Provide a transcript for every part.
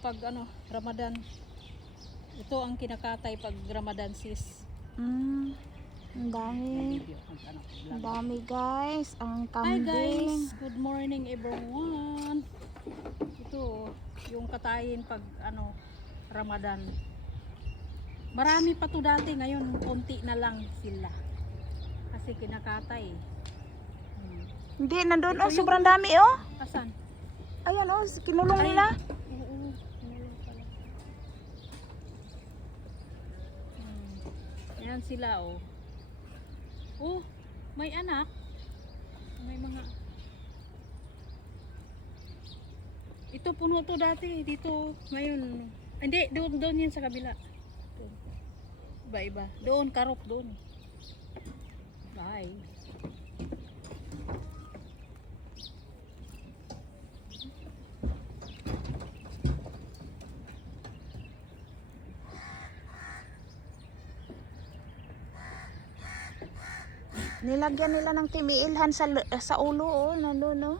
pag ano, Ramadan. Ito ang kinakatay pag Ramadan, sis. Ang dami. Ang dami guys. Ang Hi kambing. guys, good morning everyone. Ito yung katayin pag ano, Ramadan. Marami pa to dati, ngayon konti na lang sila. Kasi kinakatay. Hindi, nandun Ito oh, sobrang dami oh. Asan? Ayan oh, kinulong nila. Oo, meron pala. Ayan sila oh. Oh, may anak. May mga... Ito puno to dati. Dito, ngayon. Hindi, doon yun sa kabila. Doon. Iba-iba. Doon, karop doon. Bye. Nilagyan nila ng timiilhan sa ulo oh, nandun oh.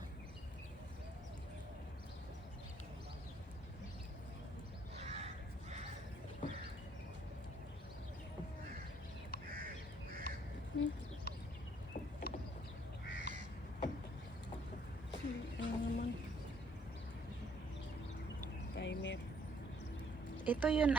Ano naman? Timer. Ito yun